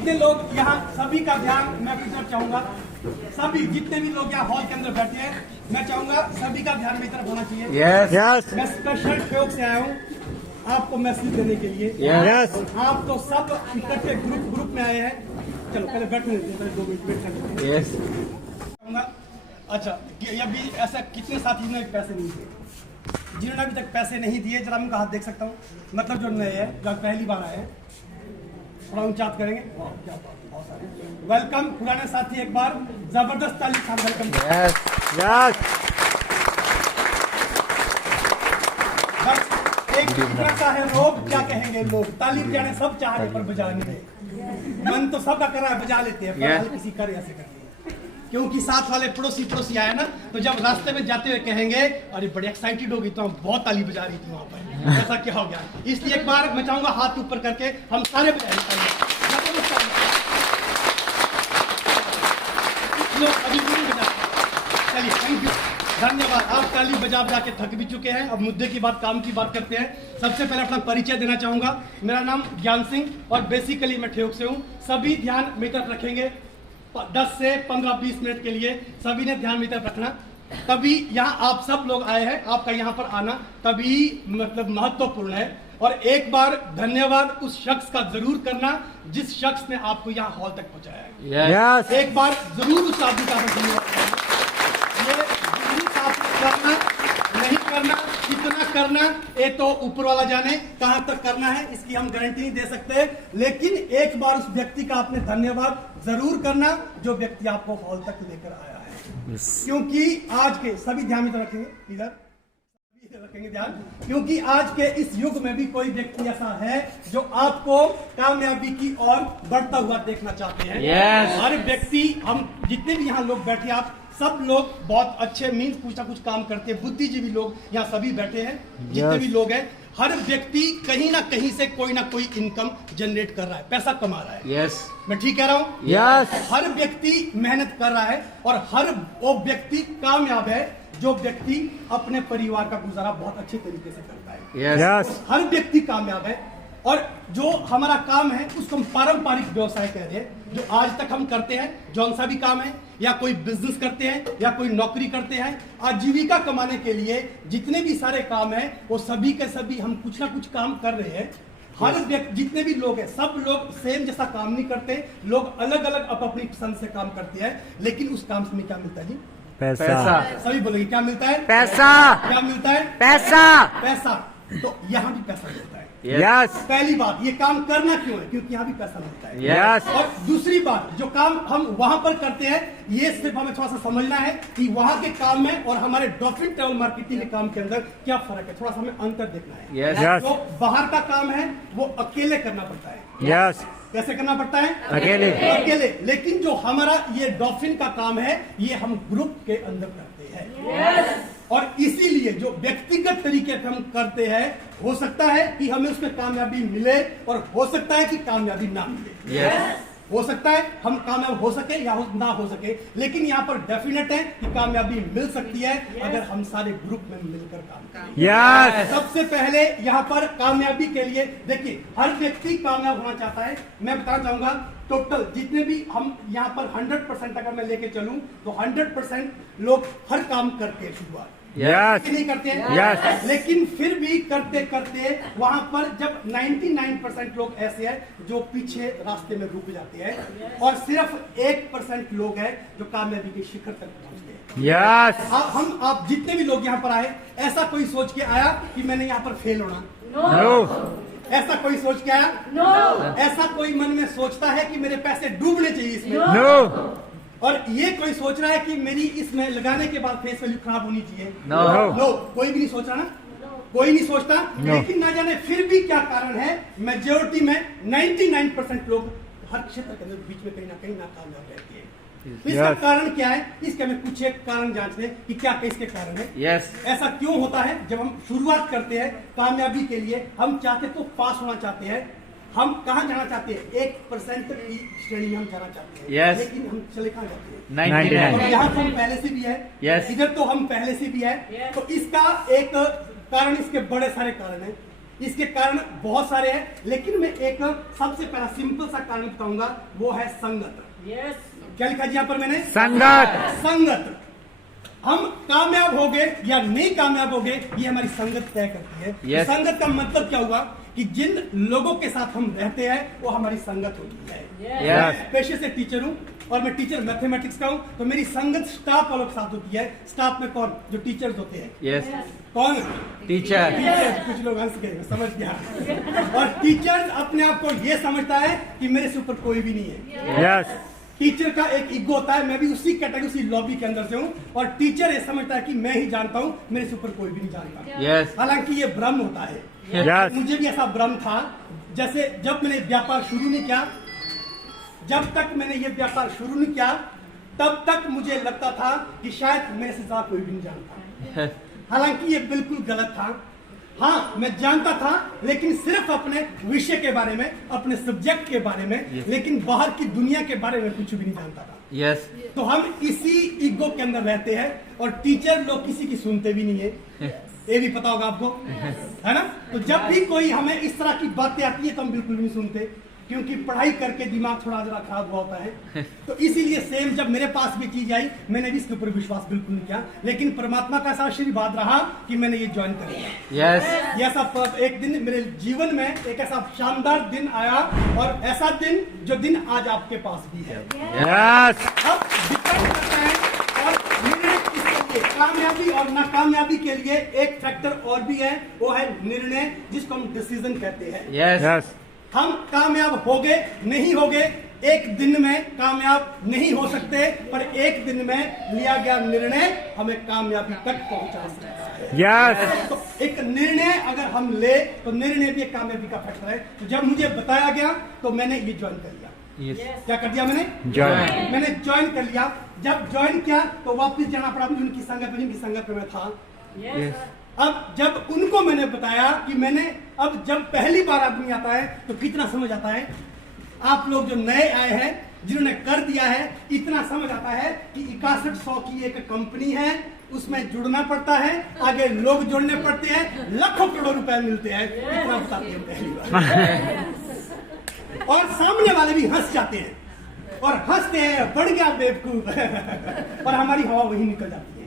जितने लोग यहाँ सभी का ध्यान मैं अपनी तरफ चाहूंगा। सभी जितने भी लोग यहाँ हॉल के अंदर बैठे हैं, मैं चाहूंगा सभी का ध्यान मेरी तरफ होना चाहिए। यस मैं स्पेशल ठेक से आया हूँ आपको मैसेज देने के लिए। यस आप तो सब इकट्ठे ग्रुप में आए हैं। चलो पहले बैठने देते हैं, 2 मिनट वेट करते हैं। यस अच्छा, ये अभी ऐसा कितने साथी ने पैसे नहीं दिए? जिन्होंने अभी तक पैसे नहीं दिए जरा उनका हाथ देख सकता हूँ। मतलब जो नए हैं, जो पहली बार आए हैं, थोड़ा उनचात करेंगे। वेलकम पुराने साथी, एक बार जबरदस्त ताली के साथ वेलकम। यस यस बस एक दूसरा का है लोग, क्या कहेंगे लोग? ताली बजाने सब चाह रहे पर बजा नहीं रहे। मन तो सबका कर रहा है, बजा लेते हैं, पर हर किसी करे ऐसे करते हैं। क्योंकि साथ वाले पड़ोसी आए ना, तो जब रास्ते में जाते हुए कहेंगे अरे बड़े एक्साइटेड हो गई, तो हम बहुत ताली बजा रही थी वहां पर, ऐसा क्या हो गया? इसलिए एक बार मैं चाहूंगा हाथ ऊपर करके हम सारे बजाएंगे। चलिए, थैंक यू, धन्यवाद। आप ताली बजा बजा के थक भी चुके हैं। अब मुद्दे की बात, काम की बात करते हैं। सबसे पहले अपना परिचय देना चाहूंगा। मेरा नाम ज्ञान सिंह और बेसिकली मैं ठेक से हूँ। सभी ध्यान मेरी तरफ रखेंगे 10 से 15-20 मिनट के लिए। सभी ने ध्यान मेरी तरफ रखना। तभी यहाँ आप सब लोग आए हैं, आपका यहाँ पर आना तभी मतलब महत्वपूर्ण है। और एक बार धन्यवाद उस शख्स का जरूर करना जिस शख्स ने आपको यहाँ हॉल तक पहुँचाया है। यस एक बार जरूर उस आदमी का धन्यवाद करना। ये करना नहीं करना, कितना करना, ये तो ऊपर वाला जाने। कहां तक करना है इसकी हम गारंटी नहीं दे सकते, लेकिन एक बार उस व्यक्ति का आपने धन्यवाद जरूर करना जो व्यक्ति आपको हॉल तक लेकर आया है। क्योंकि आज के सभी ध्यान में तो रखेंगे, इधर रखेंगे ध्यान, क्योंकि आज के इस युग में भी कोई व्यक्ति ऐसा है जो आपको कामयाबी की ओर बढ़ता हुआ देखना चाहते हैं। हर व्यक्ति, हम जितने भी यहाँ लोग बैठे, आप सब लोग बहुत अच्छे मीन्स कुछ ना कुछ काम करते हैं, बुद्धिजीवी लोग यहाँ सभी बैठे हैं, जितने भी लोग हैं। हर व्यक्ति कहीं ना कहीं से कोई ना कोई इनकम जनरेट कर रहा है, पैसा कमा रहा है। मैं ठीक कह रहा हूँ? हर व्यक्ति मेहनत कर रहा है और हर वो व्यक्ति कामयाब है जो व्यक्ति अपने परिवार का गुजारा बहुत अच्छे तरीके से करता है। हर व्यक्ति कामयाब है। और जो हमारा काम है उसको हम पारंपरिक व्यवसाय कह रहे हैं, जो आज तक हम करते हैं, जौन सा भी काम है, या कोई बिजनेस करते हैं या कोई नौकरी करते हैं, आजीविका कमाने के लिए जितने भी सारे काम हैं वो सभी के सभी हम कुछ ना कुछ काम कर रहे हैं। हर व्यक्ति, जितने भी लोग हैं, सब लोग सेम जैसा काम नहीं करते, लोग अलग अलग अपनी पसंद से काम करते हैं। लेकिन उस काम से क्या मिलता है जी? पैसा। सभी बोलेंगे क्या मिलता है? पैसा। क्या मिलता है? पैसा। तो यहाँ भी पैसा मिलता है। पहली बात, ये काम करना क्यों है? क्योंकि यहाँ भी पैसा मिलता है। और दूसरी बात, जो काम हम वहां पर करते हैं, ये सिर्फ हमें थोड़ा सा समझना है कि वहां के काम में और हमारे डॉल्फिन ट्रैवल मार्केटिंग के काम के अंदर क्या फर्क है। थोड़ा सा हमें अंतर देखना है। जो बाहर का काम है वो अकेले करना पड़ता है। कैसे करना पड़ता है? अकेले। लेकिन जो हमारा ये डॉल्फिन का काम है, ये हम ग्रुप के अंदर करते हैं। और इसीलिए जो व्यक्तिगत तरीके से हम करते हैं, हो सकता है कि हमें उसमें कामयाबी मिले और हो सकता है कि कामयाबी ना मिले। हो सकता है हम कामयाब हो सके या ना हो सके, लेकिन यहाँ पर डेफिनेट है कि कामयाबी मिल सकती है अगर हम सारे ग्रुप में मिलकर काम करें। सबसे पहले यहाँ पर कामयाबी के लिए देखिए, हर व्यक्ति कामयाब होना चाहता है। मैं बताना चाहूंगा टोटल जितने भी हम यहाँ पर 100% अगर मैं लेके चलूं तो 100% लोग हर काम करते हैं शुरुआत नहीं करते हैं। लेकिन फिर भी करते करते वहां पर जब 99% लोग ऐसे हैं जो पीछे रास्ते में रुक जाते हैं और सिर्फ 1% लोग हैं जो कामयाबी के शिखर तक पहुंचते हैं। हम आप जितने भी लोग यहाँ पर आए, ऐसा कोई सोच के आया कि मैंने यहाँ पर फेल होना? ऐसा कोई सोच के आया? ऐसा कोई मन में सोचता है कि मेरे पैसे डूबने चाहिए इसमें? और ये कोई सोच रहा है कि मेरी इसमें लगाने के बाद फेस वैल्यू खराब होनी चाहिए? नो, कोई भी नहीं सोच रहा ना, कोई नहीं सोचता। लेकिन ना जाने फिर भी क्या कारण है, मेजोरिटी में 99% लोग हर क्षेत्र के अंदर बीच में कहीं ना कहीं नाकामयाब रहती है। तो इसका कारण क्या है? इसके हमें कुछ एक कारण जांच लें कि क्या इसके कारण है। ऐसा क्यों होता है? जब हम शुरुआत करते हैं कामयाबी के लिए, हम चाहते तो पास होना चाहते हैं, हम कहाँ जाना चाहते हैं? 1% की श्रेणी में हम जाना चाहते हैं। लेकिन हम चले कहाँ जाते हैं? 99। और यहाँ तो हम पहले से भी है। इधर तो हम पहले से भी है। तो इसका एक कारण, इसके बड़े सारे कारण हैं। इसके कारण बहुत सारे हैं, लेकिन मैं एक सबसे पहला सिंपल सा कारण बताऊंगा, वो है संगत। क्या लिखा जी यहाँ पर मैंने? संगत। हम कामयाब हो गए या नहीं कामयाब हो गए, ये हमारी संगत तय करती है। संगत का मतलब क्या हुआ कि जिन लोगों के साथ हम रहते हैं वो हमारी संगत होती है। मैं पेशे से टीचर हूँ और मैं टीचर मैथमेटिक्स का हूँ, तो मेरी संगत स्टाफ वालों के साथ होती है। स्टाफ में कौन? जो टीचर्स होते हैं। कौन? टीचर। कुछ लोग हंस गए, समझ गया। और टीचर्स अपने आप को ये समझता है कि मेरे से ऊपर कोई भी नहीं है। टीचर का एक ईगो होता है, मैं भी उसी कैटेगरी, उसी लॉबी के अंदर से हूँ, और टीचर ये समझता है कि मैं ही जानता हूँ, मेरे से ऊपर कोई भी नहीं जानता। हालांकि ये भ्रम होता है। मुझे भी ऐसा भ्रम था। जैसे जब मैंने व्यापार शुरू नहीं किया, जब तक मैंने ये व्यापार शुरू नहीं किया, तब तक मुझे लगता था कि शायद मेरे से ज्यादा कोई भी नहीं जानता। हालांकि ये बिल्कुल गलत था। हाँ, मैं जानता था, लेकिन सिर्फ अपने विषय के बारे में, अपने सब्जेक्ट के बारे में, लेकिन बाहर की दुनिया के बारे में कुछ भी नहीं जानता था। तो हम इसी ईगो के अंदर रहते हैं, और टीचर लोग किसी की सुनते भी नहीं है, ये भी पता होगा आपको, है ना? तो जब भी कोई हमें इस तरह की बातें आती है तो हम बिल्कुल नहीं सुनते, क्योंकि पढ़ाई करके दिमाग थोड़ा जरा खराब हुआ होता है। तो इसीलिए सेम जब मेरे पास भी चीज आई, मैंने भी इसके ऊपर विश्वास बिल्कुल नहीं किया, लेकिन परमात्मा का ऐसा आशीर्वाद रहा कि मैंने ये ज्वाइन कर लिया। ये ऐसा एक दिन मेरे जीवन में एक ऐसा शानदार दिन आया, और ऐसा दिन जो दिन आज आपके पास भी है। अब डिपेंड करता है, और निर्णय किसके लिए, कामयाबी और नाकामयाबी के लिए एक फैक्टर और भी है, वो है निर्णय, जिसको हम डिसीजन कहते हैं। हम कामयाब हो गए, नहीं हो गए, एक दिन में कामयाब नहीं हो सकते, पर एक दिन में लिया गया निर्णय हमें कामयाबी तक पहुंचा सकता है। तो एक निर्णय अगर हम ले, तो निर्णय भी एक कामयाबी का फैक्टर है। तो जब मुझे बताया गया तो मैंने ये ज्वाइन कर लिया। क्या कर दिया मैंने? मैंने ज्वाइन कर लिया। जब ज्वाइन किया तो वापस जाना पड़ा मुझे उनकी संगत में मैं था। अब जब उनको मैंने बताया कि मैंने, अब जब पहली बार आदमी आता है तो कितना समझ आता है। आप लोग जो नए आए हैं, जिन्होंने कर दिया है, इतना समझ आता है कि 6100 की एक कंपनी है, उसमें जुड़ना पड़ता है, आगे लोग जोड़ने पड़ते हैं, लाखों करोड़ों रुपए मिलते हैं, इतना बताते हैं पहली बार। और सामने वाले भी हंस जाते हैं, और हंसते हैं, बढ़ गया बेवकूफ। और हमारी हवा वही निकल जाती है।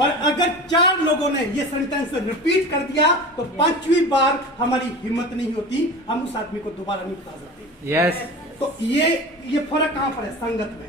और अगर 4 लोगों ने ये सेंटेंस रिपीट कर दिया तो 5वीं बार हमारी हिम्मत नहीं होती, हम उस आदमी को दोबारा नहीं बता सकते। तो ये फर्क कहां पर है? संगत में।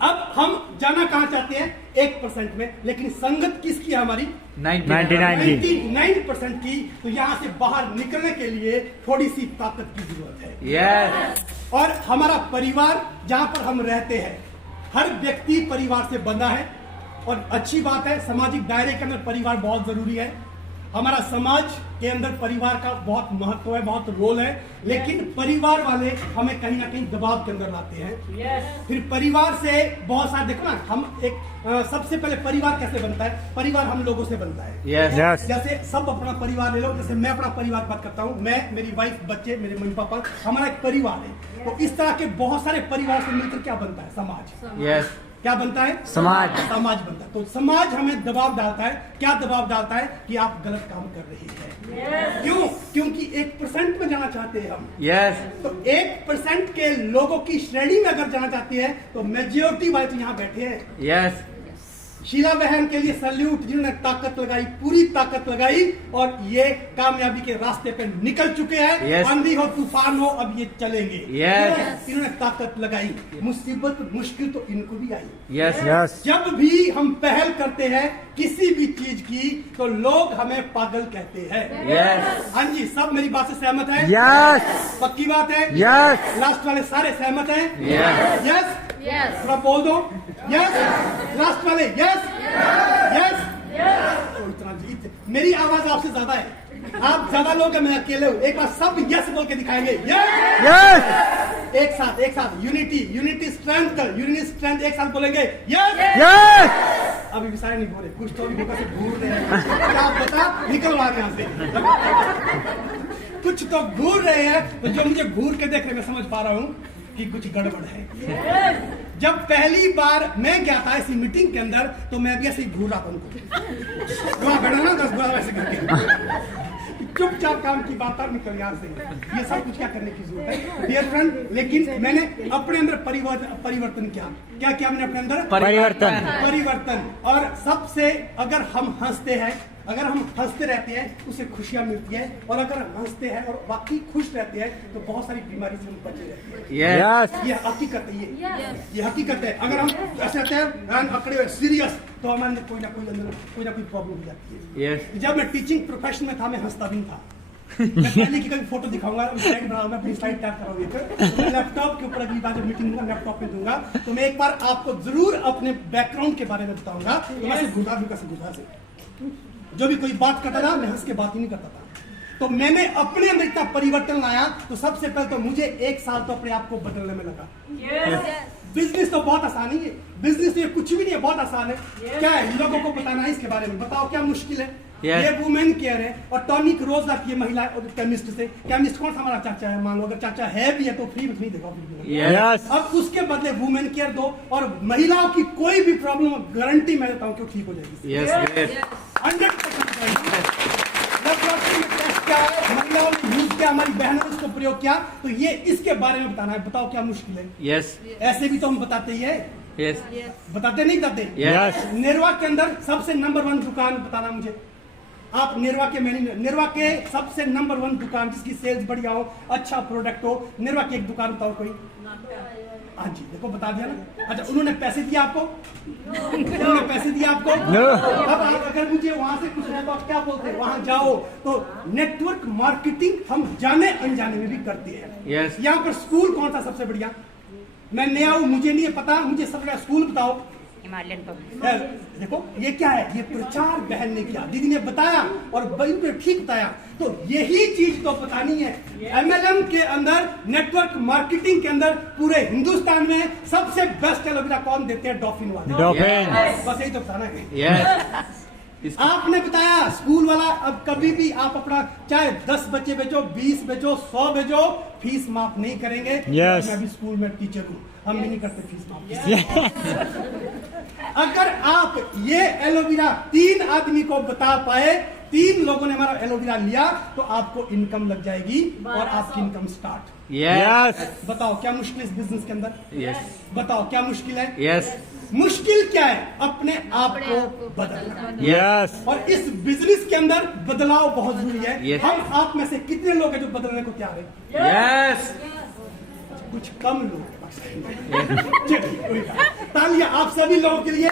अब हम जाना कहां चाहते हैं? 1% में, लेकिन संगत किसकी है? हमारी 99% की। तो यहाँ से बाहर निकलने के लिए थोड़ी सी ताकत की जरूरत है। और हमारा परिवार, जहाँ पर हम रहते हैं, हर व्यक्ति परिवार से बंधा है, और अच्छी बात है, सामाजिक दायरे के अंदर परिवार बहुत जरूरी है। हमारा समाज के अंदर परिवार का बहुत महत्व है, बहुत रोल है, लेकिन परिवार वाले हमें कहीं ना कहीं दबाव के अंदर लाते हैं। फिर परिवार से बहुत सारे, देखो ना, हम एक सबसे पहले परिवार कैसे बनता है? परिवार हम लोगों से बनता है। जैसे सब अपना परिवार ले लो, जैसे मैं अपना परिवार बात करता हूँ, मैं, मेरी वाइफ, बच्चे, मेरे मम्मी पापा, हमारा एक परिवार है। तो इस तरह के बहुत सारे परिवार से मिलकर क्या बनता है? समाज। क्या बनता है? समाज बनता है। तो समाज हमें दबाव डालता है। क्या दबाव डालता है? कि आप गलत काम कर रही हैं। क्यों? क्योंकि 1% में जाना चाहते हैं हम। तो 1% के लोगों की श्रेणी में अगर जाना चाहती है, तो मेजोरिटी वाले तो यहाँ बैठे हैं। शीला बहन के लिए सैल्यूट, जिन्होंने ताकत लगाई, पूरी ताकत लगाई, और ये कामयाबी के रास्ते पे निकल चुके हैं। आंधी हो, तूफान हो, अब ये चलेंगे। इन्होंने ताकत लगाई। मुसीबत, मुश्किल तो इनको भी आई। जब भी हम पहल करते हैं किसी भी चीज की, तो लोग हमें पागल कहते हैं। हाँ जी, सब मेरी बात से सहमत है? पक्की बात है? लास्ट वाले सारे सहमत हैं? थोड़ा बोल दो। लास्ट वाले तो इतना जीत, मेरी आवाज आपसे ज्यादा है, आप ज्यादा लोग हैं, मैं अकेले हूँ। एक बार सब यस बोल के दिखाएंगे। एक साथ यूनिटी स्ट्रेंथ एक साथ बोलेंगे। अभी भी सारे नहीं बोले, कुछ तो अभी से घूर रहे हैं। क्या पता, निकल आ यहाँ से। कुछ तो घूर रहे हैं, तो जो मुझे घूर के देख रहे, मैं समझ पा रहा हूँ कि कुछ गड़बड़ है। जब पहली बार मैं गया था इसी मीटिंग के अंदर, तो मैं भी ऐसे ही घूर रहा था उनको, वहां बैठा ना 10 12 वैसे करके। चुपचाप काम की बात और निकल यहाँ से। ये सब कुछ क्या करने की जरूरत है डियर फ्रेंड। लेकिन मैंने अपने अंदर परिवर्तन क्या किया मैंने अपने अंदर परिवर्तन। और सबसे अगर हम हंसते रहते हैं उससे खुशियां मिलती है, और अगर हम हंसते हैं और बाकी खुश रहते हैं तो बहुत सारी बीमारी से हम बचे रहते हैं। ये हकीकत है, ये हकीकत है। अगर हम ऐसे रहते हैं अकड़े हुए सीरियस तो हमारे अंदर कोई ना कोई प्रॉब्लम हो जाती है। जब मैं टीचिंग प्रोफेशन में था मैं हंसता भी था। मैं पहले की कभी फोटो दिखाऊंगा, स्लाइड बनाऊंगा, अपनी स्लाइड टैप कराऊंगा, लैपटॉप के ऊपर अगली बार जब मीटिंग दूंगा लैपटॉप में दूंगा तो मैं एक बार आपको जरूर अपने बैकग्राउंड के बारे में बताऊंगा। तो मैं गुजा से जो भी कोई बात करता था मैं हंस के बात ही नहीं करता था। तो मैंने अपने अंदर इतना परिवर्तन लाया तो सबसे पहले तो मुझे 1 साल तो अपने आप को बदलने में लगा। बिजनेस तो बहुत आसान है, बिजनेस तो ये कुछ भी नहीं है, बहुत आसान है। क्या है लोगों को बताना है इसके बारे में, बताओ क्या मुश्किल है। ये वुमेन केयर है और टॉनिक रोज आती है महिला केमिस्ट से। केमिस्ट कौन सा हमारा चाचा है, मान लो अगर चाचा है भी है तो फ्री में नहीं देगा। अब उसके बदले वुमेन केयर दो और महिलाओं की कोई भी प्रॉब्लम गारंटी मैं देता हूँ कि ठीक हो जाएगी। 100% क्या है महिलाओं ने यूज किया, हमारी बहनों ने इसको प्रयोग किया, तो ये इसके बारे में बताना है। बताओ क्या मुश्किल है। ऐसे भी तो हम बताते ही है। बताते नहीं बताते। नेरवा के अंदर सबसे नंबर 1 दुकान बताना मुझे। आप नेरवा के सबसे नंबर 1 दुकान जिसकी सेल्स बढ़िया हो, अच्छा प्रोडक्ट हो, नेरवा की एक दुकान बताओ कोई। हाँ जी देखो बता दिया ना। अच्छा उन्होंने पैसे दिया आपको? उन्होंने पैसे दिया आपको? अब आप अगर मुझे वहां से कुछ है तो आप क्या बोलते हैं, वहां जाओ तो नेटवर्क मार्केटिंग हम जाने अनजाने में भी करते हैं। यहाँ पर स्कूल कौन सा सबसे बढ़िया, मैं नया हूँ मुझे नहीं पता, मुझे सबसे बढ़िया स्कूल बताओ। Himalayan public. देखो ये क्या है, ये प्रचार बहन ने किया, दीदी ने बताया और बहन पे ठीक बताया। तो यही चीज तो बतानी है। MLM के अंदर नेटवर्क मार्केटिंग के अंदर पूरे हिंदुस्तान में सबसे बेस्ट एलोवेरा कौन देते हैं, डॉफिन वाले। बस यही तो बताना है। आपने बताया स्कूल वाला। अब कभी भी आप अपना चाहे 10 बच्चे बेचो, 20 बेचो, 100 बेचो, फीस माफ नहीं करेंगे। मैं भी स्कूल में टीचर हूँ, हम भी नहीं करते फीस माफ। अगर आप ये एलोवेरा 3 आदमी को बता पाए, 3 लोगों ने हमारा एलोवेरा लिया तो आपको इनकम लग जाएगी और आपकी इनकम स्टार्ट। बताओ क्या मुश्किल है इस बिजनेस के अंदर? बताओ क्या मुश्किल है? मुश्किल क्या है, अपने आप को बदलना। और इस बिजनेस के अंदर बदलाव बहुत जरूरी है। हम आप में से कितने लोग हैं जो बदलने को तैयार है? कुछ कम लोग। तालियां आप सभी लोगों के लिए।